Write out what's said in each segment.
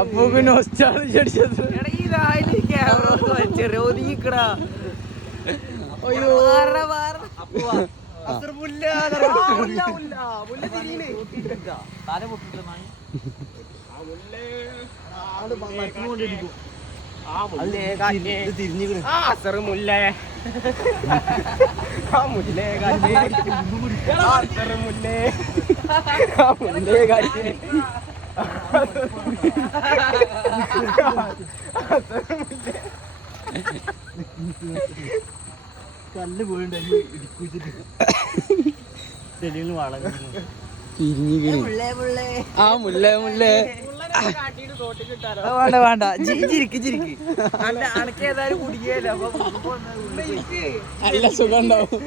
അപ്പൊക്ക് nostalgia അടിച്ചത്. കല്ല് പോയിണ്ട് ആ മുല്ലേ മുല്ലേ വേണ്ട വേണ്ട ചിരിക്ക് ചിരിക്ക് അനക്കേതായാലും കുടിക്കല്ലോ. നല്ല സുഖം ഉണ്ടാവും.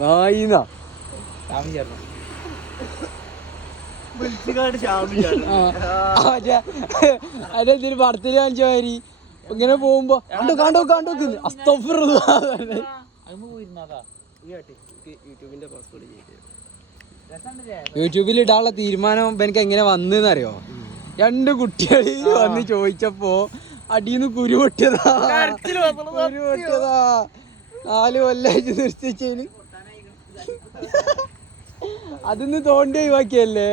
നായിന്നാ അതെന്തൊരു പടത്തില് കാണിച്ച മാതിരി ഇങ്ങനെ പോകുമ്പോ കണ്ടോക്ക് യൂട്യൂബിൽ ഇടാനുള്ള തീരുമാനം എനിക്ക് എങ്ങനെ വന്നറിയോ? 2 കുട്ടികൾ വന്ന് ചോദിച്ചപ്പോ അടിയിന്ന് കുരു പൊട്ടിയതാ. 4 കൊല്ലായിട്ട് നിർത്തിച്ചേന് അതിന്ന് തോണ്ടി ഒഴിവാക്കിയല്ലേ.